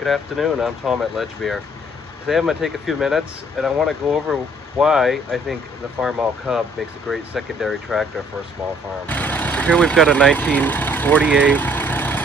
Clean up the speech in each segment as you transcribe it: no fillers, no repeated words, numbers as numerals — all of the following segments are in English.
Good afternoon, I'm Tom at Ledgebeer. Today I'm going to take a few minutes and I want to go over why I think the Farmall Cub makes a great secondary tractor for a small farm. So here we've got a 1948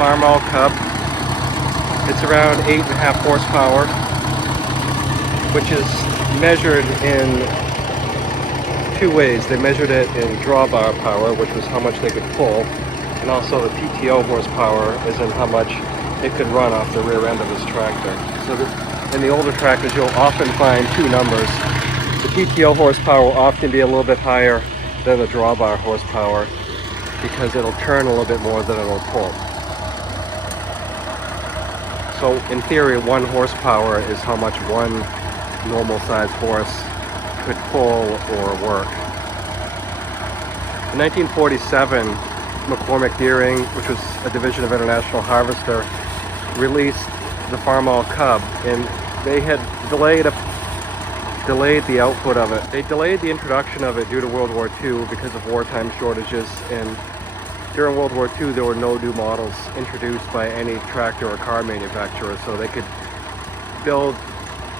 Farmall Cub. It's around 8.5 horsepower, which is measured in two ways. They measured it in drawbar power, which was how much they could pull, and also the PTO horsepower is in how much it could run off the rear end of this tractor. So in the older tractors you'll often find two numbers. The PTO horsepower will often be a little bit higher than the drawbar horsepower because it'll turn a little bit more than it'll pull. So in theory 1 horsepower is how much one normal size horse could pull or work. In 1947, McCormick Deering, which was a division of International Harvester, released the Farmall Cub, and they had delayed the output of it. They delayed the introduction of it due to World War II because of wartime shortages, and during World War II there were no new models introduced by any tractor or car manufacturer, so they could build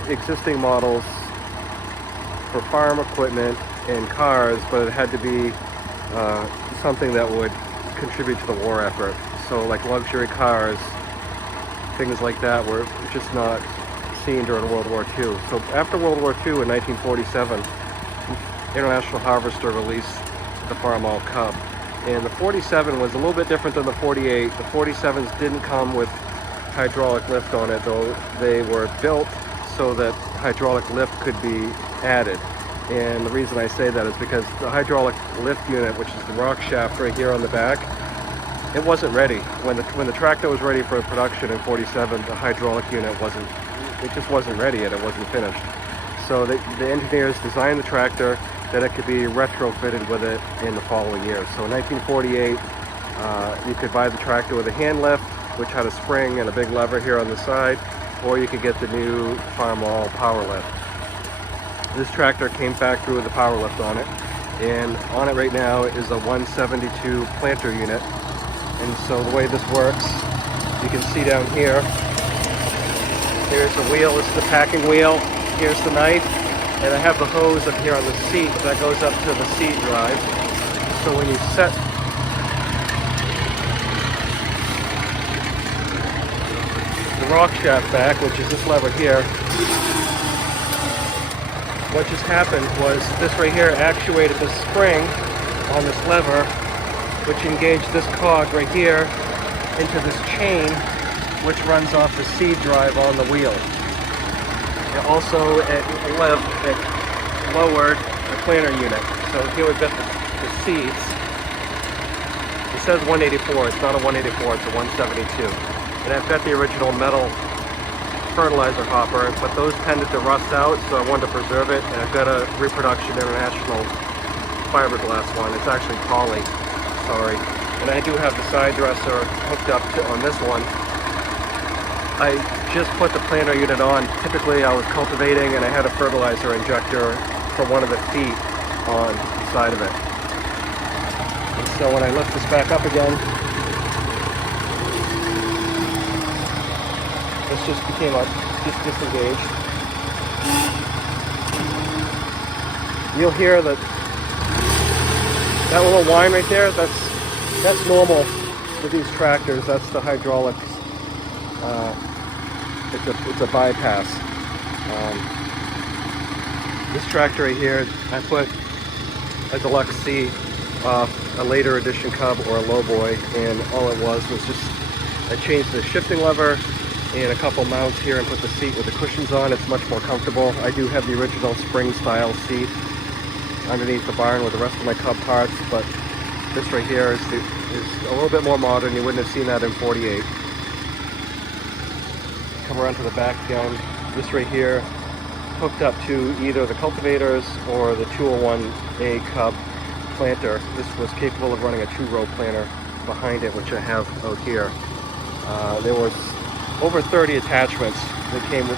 existing models for farm equipment and cars, but it had to be something that would contribute to the war effort. So like luxury cars, things like that were just not seen during World War II. So after World War II in 1947, International Harvester released the Farmall Cub. And the 47 was a little bit different than the 48. The 47s didn't come with hydraulic lift on it, though they were built so that hydraulic lift could be added. And the reason I say that is because the hydraulic lift unit, which is the rock shaft right here on the back, it wasn't ready. When the tractor was ready for production in 47, the hydraulic unit just wasn't ready yet, it wasn't finished. So the engineers designed the tractor that it could be retrofitted with it in the following years. So in 1948, you could buy the tractor with a hand lift, which had a spring and a big lever here on the side, or you could get the new Farmall power lift. This tractor came factory with a power lift on it, and on it right now is a 172 planter unit. And so the way this works, you can see down here, here's the wheel, this is the packing wheel, here's the knife, and I have the hose up here on the seat that goes up to the seat drive. So when you set the rock shaft back, which is this lever here, what just happened was this right here actuated the spring on this lever, which engaged this cog right here into this chain, which runs off the seed drive on the wheel. And also it lowered the planter unit. So here we've got the seeds. It says 184, it's not a 184, it's a 172. And I've got the original metal fertilizer hopper, but those tended to rust out, so I wanted to preserve it, and I've got a Reproduction International fiberglass one. It's actually poly, sorry. And I do have the side dresser hooked up on this one. I just put the planter unit on. Typically I was cultivating and I had a fertilizer injector for one of the feet on the side of it. And so when I lift this back up again, this just became disengaged. You'll hear that little whine right there. That's normal with these tractors. That's the hydraulics. It's a bypass. This tractor right here, I put a deluxe seat off a later edition Cub or a lowboy, and all it was just I changed the shifting lever and a couple mounts here and put the seat with the cushions on. It's much more comfortable. I do have the original spring style seat underneath the barn with the rest of my Cub parts, but this right here is a little bit more modern. You wouldn't have seen that in 48. Come around to the back again. This right here hooked up to either the Cultivators or the 201A Cub planter. This was capable of running a 2-row planter behind it, which I have out here. There was over 30 attachments that came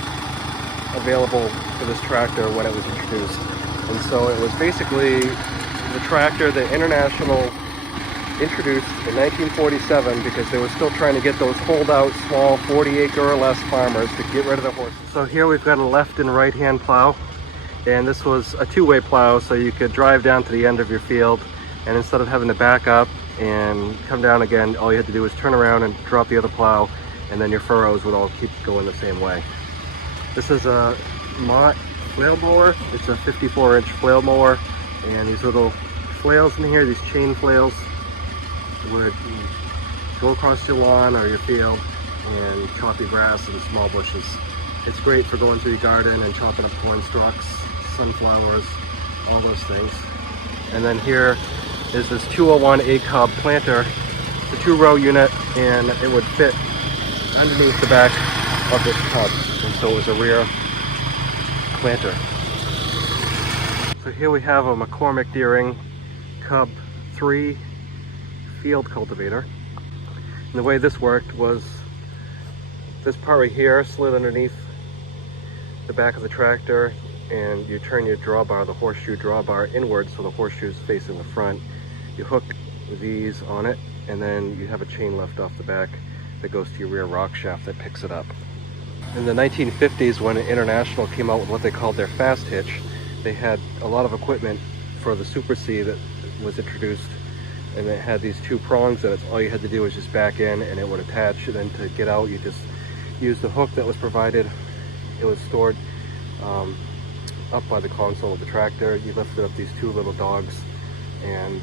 available for this tractor when it was introduced. And so it was basically the tractor that International introduced in 1947 because they were still trying to get those holdout small 40-acre or less farmers to get rid of the horses. So here we've got a left and right hand plow, and this was a two-way plow, so you could drive down to the end of your field, and instead of having to back up and come down again, all you had to do was turn around and drop the other plow, and then your furrows would all keep going the same way. This is a Mott flail mower. It's a 54-inch flail mower, and these little flails in here, these chain flails, would go across your lawn or your field and chop your grass and small bushes. It's great for going through your garden and chopping up corn stalks, sunflowers, all those things. And then here is this 201 A-Cub planter. It's a 2-row unit, and it would fit underneath the back of this cub, and so it was a rear planter. So here we have a McCormick Deering Cub 3 field cultivator. And the way this worked was this part right here slid underneath the back of the tractor, and you turn your drawbar, the horseshoe drawbar, inward so the horseshoe's facing the front. You hook these on it, and then you have a chain lift off the back that goes to your rear rock shaft that picks it up. In the 1950s, when International came out with what they called their fast hitch, they had a lot of equipment for the Super C that was introduced, and it had these two prongs in it. All you had to do was just back in and it would attach, and then to get out you just use the hook that was provided. It was stored up by the console of the tractor. You lifted up these two little dogs and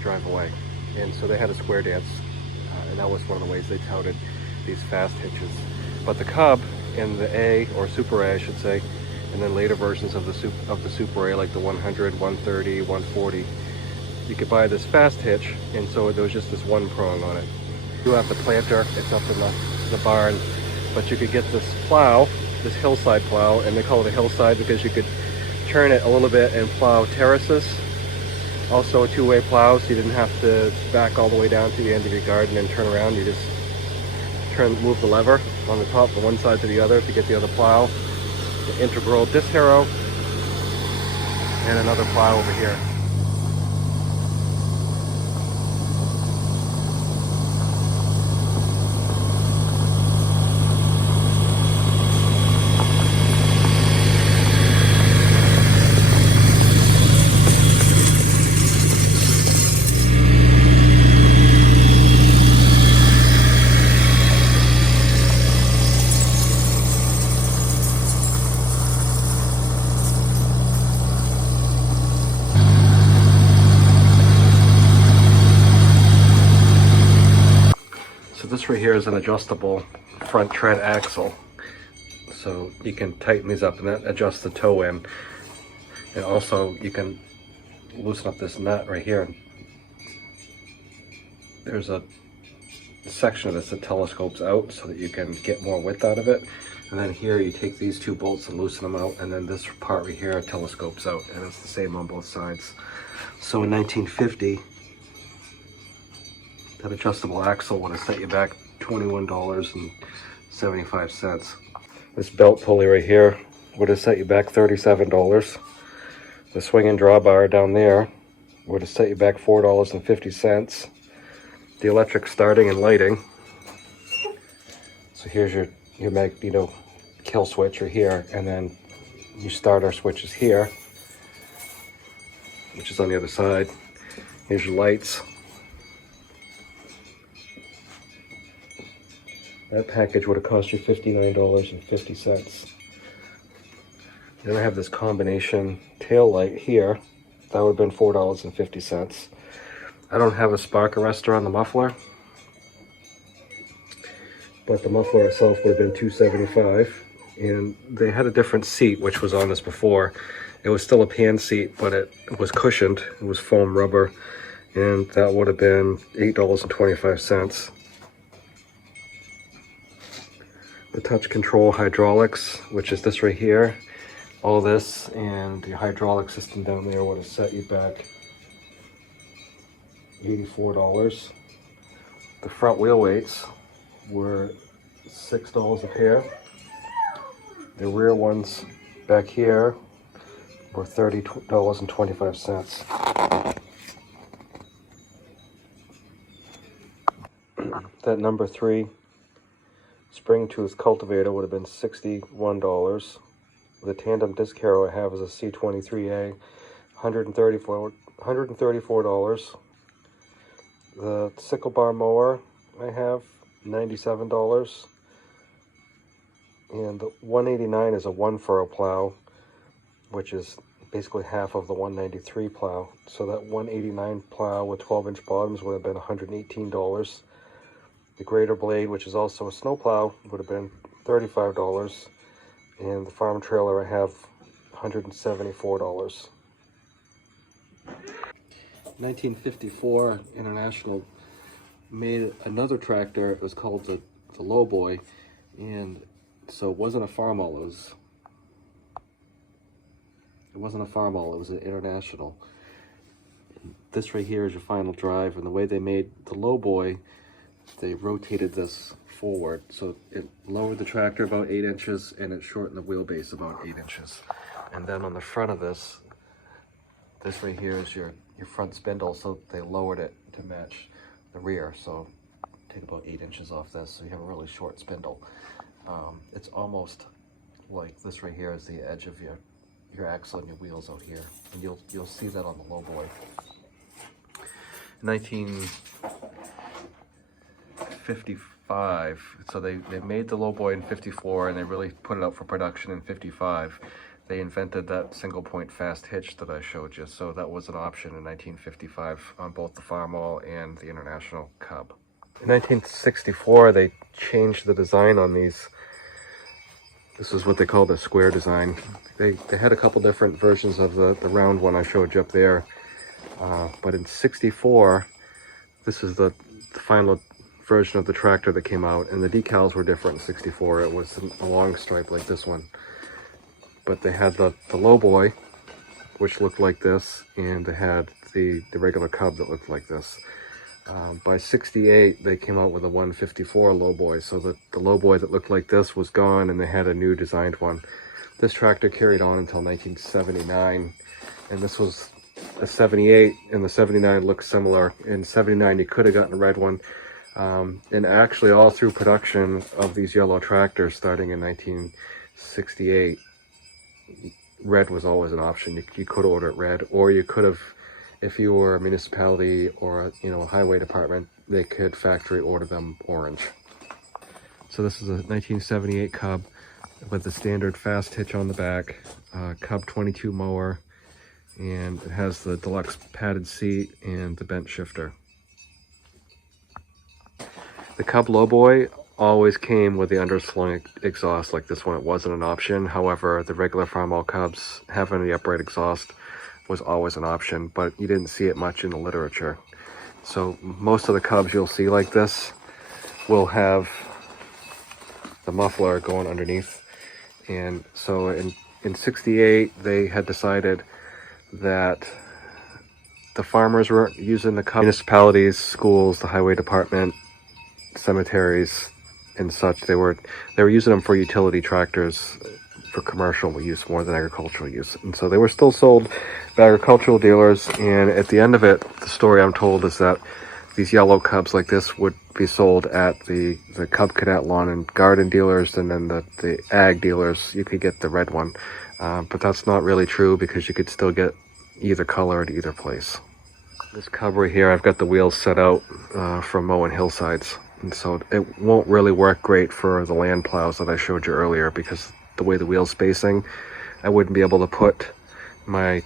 drive away. And so they had a square dance, and that was one of the ways they touted these fast hitches. But the Cub and the A, or Super A I should say, and then later versions of the Super A, like the 100, 130, 140, you could buy this fast hitch, and so there was just this one prong on it. You have the planter, it's up in the barn, but you could get this plow, this hillside plow, and they call it a hillside because you could turn it a little bit and plow terraces. Also a two-way plow, so you didn't have to back all the way down to the end of your garden and turn around. You just move the lever on the top from one side to the other to get the other plow. The integral disc harrow, and another plow over here. This right here is an adjustable front tread axle, so you can tighten these up and that adjusts the toe in, and also you can loosen up this nut right here. There's a section of this that telescopes out so that you can get more width out of it, and then here you take these two bolts and loosen them out, and then this part right here telescopes out, and it's the same on both sides. So in 1950, that adjustable axle would have set you back $21.75. This belt pulley right here would have set you back $37. The swinging drawbar down there would have set you back $4.50. The electric starting and lighting. So here's your magneto kill switch right here, and then your starter switch is here, which is on the other side. Here's your lights. That package would have cost you $59.50. Then I have this combination tail light here. That would have been $4.50. I don't have a spark arrestor on the muffler, but the muffler itself would have been $2.75. And they had a different seat, which was on this before. It was still a pan seat, but it was cushioned. It was foam rubber, and that would have been $8.25. The touch control hydraulics, which is this right here, all this, and the hydraulic system down there would have set you back $84. The front wheel weights were $6 a pair. The rear ones back here were $30.25. at number 3. Spring tooth cultivator would have been $61. The tandem disc harrow I have is a C23A, $134. The sickle bar mower I have, $97. And the 189 is a one furrow plow, which is basically half of the 193 plow. So that 189 plow with 12-inch bottoms would have been $118. The grader blade, which is also a snow plow, would have been $35. And the farm trailer I have, $174. 1954, International made another tractor. It was called the Lowboy, and so it wasn't a farmall. It wasn't a farmall. It was an International. This right here is your final drive, and the way they made the Lowboy, they rotated this forward, so it lowered the tractor about 8 inches, and it shortened the wheelbase about 8 inches. And then on the front of this right here is your front spindle, so they lowered it to match the rear. So take about 8 inches off this, so you have a really short spindle. It's almost like this right here is the edge of your axle and your wheels out here, and you'll see that on the Lowboy. 1955. So they made the Lowboy in 54, and they really put it out for production in 55. They invented that single point fast hitch that I showed you, so that was an option in 1955 on both the Farmall and the International Cub. In 1964, they changed the design on these. This is what they call the square design. They had a couple different versions of the round one I showed you up there, but in 64, this is the final version of the tractor that came out, and the decals were different in 64. It was a long stripe like this one. But they had the Lowboy, which looked like this, and they had the regular Cub that looked like this. By 68, they came out with a 154 Lowboy, so the Lowboy that looked like this was gone, and they had a new designed one. This tractor carried on until 1979, and this was a 78, and the 79 looked similar. In 79, you could have gotten a red one. And actually, all through production of these yellow tractors, starting in 1968, red was always an option. You could order it red, or you could have, if you were a municipality or a highway department, they could factory order them orange. So this is a 1978 Cub with the standard fast hitch on the back, Cub 22 mower, and it has the deluxe padded seat and the bent shifter. The Cub Lowboy always came with the underslung exhaust like this one. It wasn't an option. However, the regular Farmall Cubs having the upright exhaust was always an option, but you didn't see it much in the literature. So most of the Cubs you'll see like this will have the muffler going underneath. And so in 68, they had decided that the farmers weren't using the Cub. Municipalities, schools, the highway department, cemeteries, and such, they were using them for utility tractors for commercial use more than agricultural use. And so they were still sold by agricultural dealers, and at the end of it, the story I'm told is that these yellow Cubs like this would be sold at the Cub Cadet lawn and garden dealers, and then the ag dealers, you could get the red one. But that's not really true, because you could still get either color at either place. This Cub right here, I've got the wheels set out from mowing hillsides. And so it won't really work great for the land plows that I showed you earlier, because the way the wheel spacing, I wouldn't be able to put my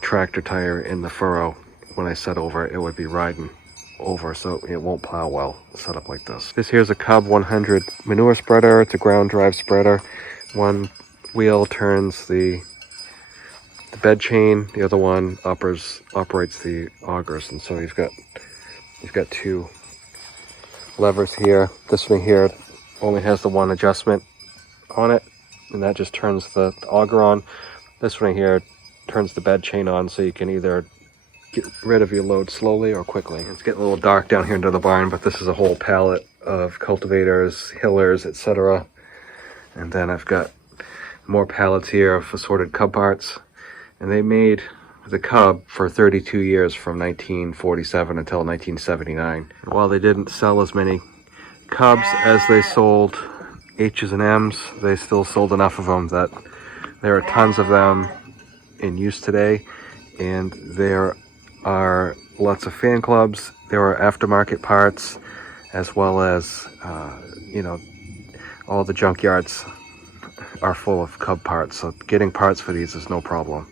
tractor tire in the furrow when I set over. It would be riding over, so it won't plow well set up like this. This here's a Cub 100 manure spreader. It's a ground drive spreader. One wheel turns the bed chain, the other one operates the augers, and so you've got two levers here. This one here only has the one adjustment on it, and that just turns the auger on. This one here turns the bed chain on, so you can either get rid of your load slowly or quickly. It's getting a little dark down here into the barn, but this is a whole pallet of cultivators, hillers, etc. And then I've got more pallets here of assorted Cub parts. And they made the Cub for 32 years, from 1947 until 1979. And while they didn't sell as many Cubs, as they sold H's and M's, they still sold enough of them that there are tons of them in use today, and there are lots of fan clubs. There are aftermarket parts, as well as all the junkyards are full of Cub parts, so getting parts for these is no problem.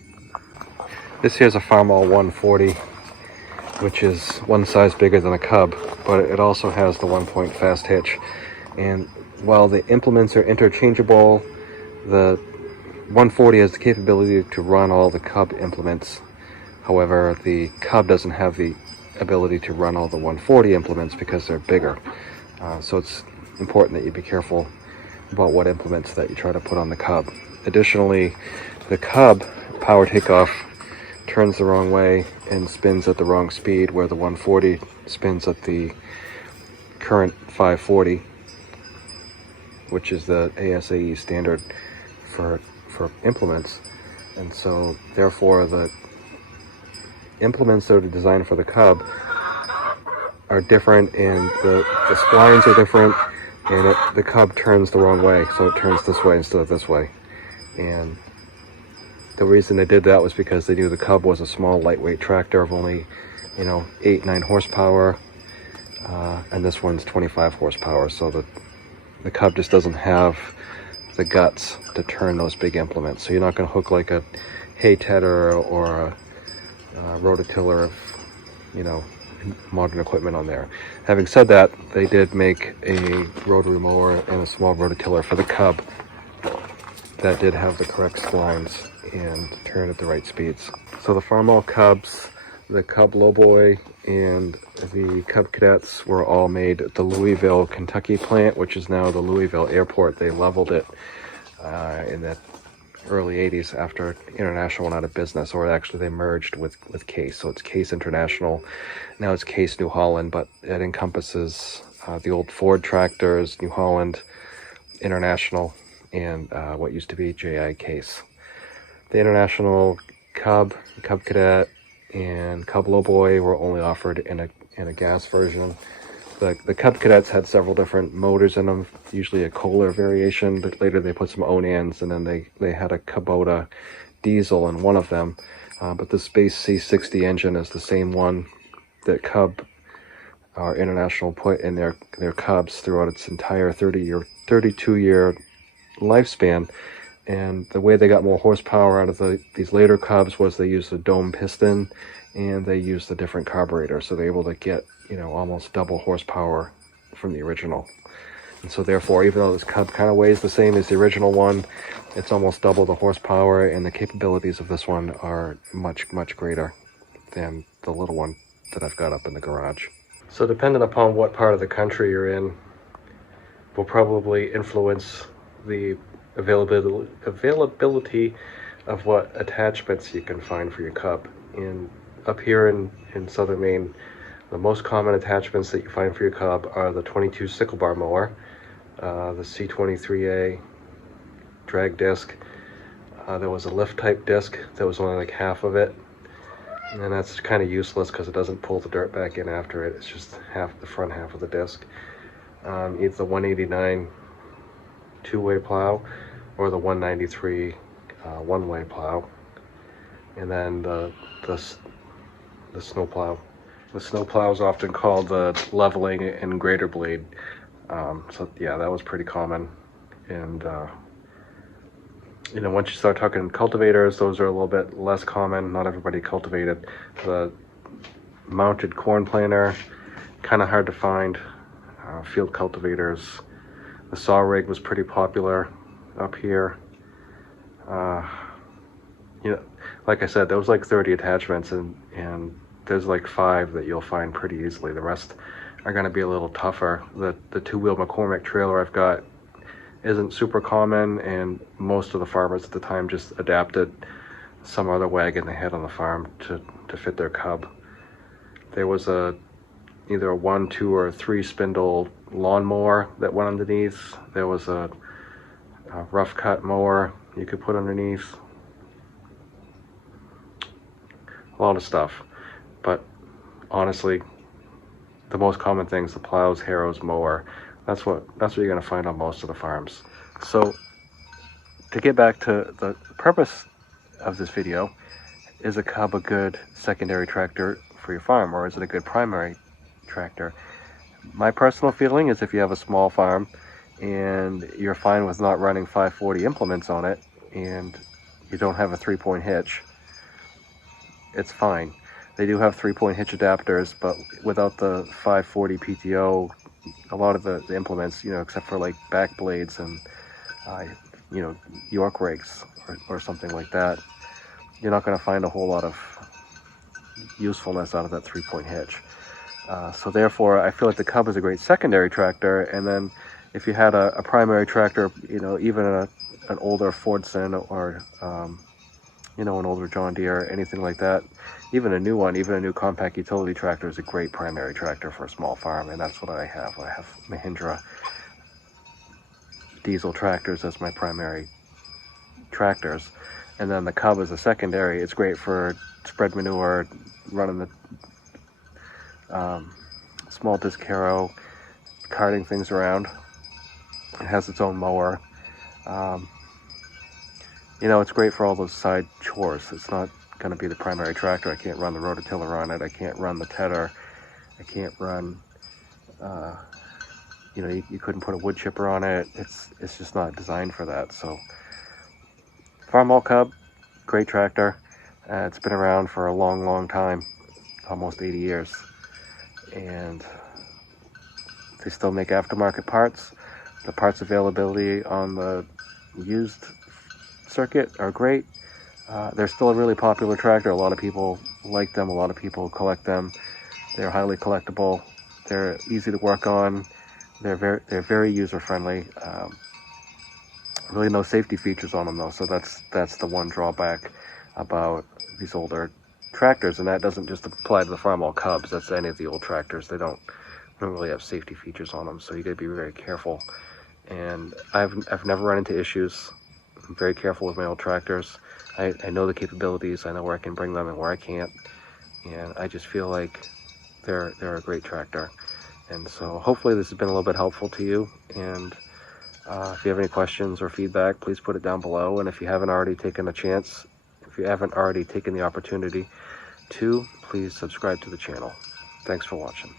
This here's a Farmall 140, which is one size bigger than a Cub, but it also has the 1-point fast hitch. And while the implements are interchangeable, the 140 has the capability to run all the Cub implements. However, the Cub doesn't have the ability to run all the 140 implements because they're bigger. So it's important that you be careful about what implements that you try to put on the Cub. Additionally, the Cub power takeoff turns the wrong way and spins at the wrong speed, where the 140 spins at the current 540, which is the ASAE standard for implements. And so therefore the implements that are designed for the Cub are different, and the splines are different, and the Cub turns the wrong way, so it turns this way instead of this way. And the reason they did that was because they knew the Cub was a small, lightweight tractor of only 8-9 horsepower, and this one's 25 horsepower, so the Cub just doesn't have the guts to turn those big implements. So you're not going to hook like a hay tedder or a rototiller of modern equipment on there. Having said that, they did make a rotary mower and a small rototiller for the Cub that did have the correct splines and turn at the right speeds. So the Farmall Cubs, the Cub Lowboy, and the Cub Cadets were all made at the Louisville, Kentucky plant, which is now the Louisville Airport. They leveled it in the early 80s after International went out of business, or actually they merged with Case. So it's Case International, now it's Case New Holland, but it encompasses the old Ford tractors, New Holland, International, and what used to be JI Case. The International Cub, Cub Cadet, and Cub Lowboy were only offered in a gas version. The Cub Cadets had several different motors in them, usually a Kohler variation, but later they put some Onans, and then they had a Kubota diesel in one of them. But the Space C60 engine is the same one that Cub International put in their Cubs throughout its entire 32-year lifespan. And the way they got more horsepower out of these later Cubs was they used a dome piston, and they used a different carburetor, so they're able to get almost double horsepower from the original. And so therefore, even though this Cub kind of weighs the same as the original one, it's almost double the horsepower, and the capabilities of this one are much, much greater than the little one that I've got up in the garage. So depending upon what part of the country you're in, will probably influence the availability of what attachments you can find for your Cub. Up here in southern Maine, the most common attachments that you find for your Cub are the 22 sickle bar mower, the C23A drag disc. There was a lift type disc that was only like half of it, and that's kind of useless because it doesn't pull the dirt back in after it. It's just the front half of the disc. Either the 189 two-way plow or the 193 one-way plow, and then the snow plow. The snow plow is often called the leveling and grader blade. So yeah, that was pretty common. And once you start talking cultivators, those are a little bit less common. Not everybody cultivated. The mounted corn planter, kind of hard to find. Field cultivators. The saw rig was pretty popular up here. Like I said, there was like 30 attachments, and there's like 5 that you'll find pretty easily. The rest are going to be a little tougher. The two-wheel McCormick trailer I've got isn't super common, and most of the farmers at the time just adapted some other wagon they had on the farm to fit their Cub. There was either a 1, 2, or 3 spindle lawnmower that went underneath. There was a rough cut mower you could put underneath. A lot of stuff. But honestly, the most common things: the plows, harrows, mower. That's what you're going to find on most of the farms. So to get back to the purpose of this video, is a Cub a good secondary tractor for your farm, or is it a good primary tractor? My personal feeling is if you have a small farm and you're fine with not running 540 implements on it and you don't have a 3-point hitch, it's fine. They do have 3-point hitch adapters, but without the 540 PTO, a lot of the implements, you know, except for like back blades and you know, York rakes or something like that, you're not going to find a whole lot of usefulness out of that 3-point hitch. So therefore, I feel like the Cub is a great secondary tractor. And then if you had a primary tractor, you know, even an older Fordson or you know, an older John Deere, anything like that, even a new one, even a new compact utility tractor is a great primary tractor for a small farm. And that's what I have. I have Mahindra diesel tractors as my primary tractors, and then the Cub is a secondary. It's great for spread manure, running the small disc harrow, carting things around. It has its own mower. You know, it's great for all those side chores. It's not going to be the primary tractor. I can't run the rototiller on it. I can't run the tedder. I can't run you know, you couldn't put a wood chipper on it. It's just not designed for that. So Farmall Cub, great tractor. It's been around for a long time, almost 80 years. And they still make aftermarket parts. The parts availability on the used circuit are great. They're still a really popular tractor. A lot of people like them. A lot of people collect them. They're highly collectible. They're easy to work on. They're very user-friendly. Really no safety features on them though, so that's the one drawback about these older tractors, and that doesn't just apply to the Farmall Cubs. That's any of the old tractors. They don't really have safety features on them, so you got to be very careful. And I've never run into issues. I'm very careful with my old tractors. I know the capabilities. I know where I can bring them and where I can't, and I just feel like they're a great tractor. And so hopefully this has been a little bit helpful to you. And if you have any questions or feedback, please put it down below. And if you haven't already taken a chance, if you haven't already taken the opportunity to, please subscribe to the channel. Thanks for watching.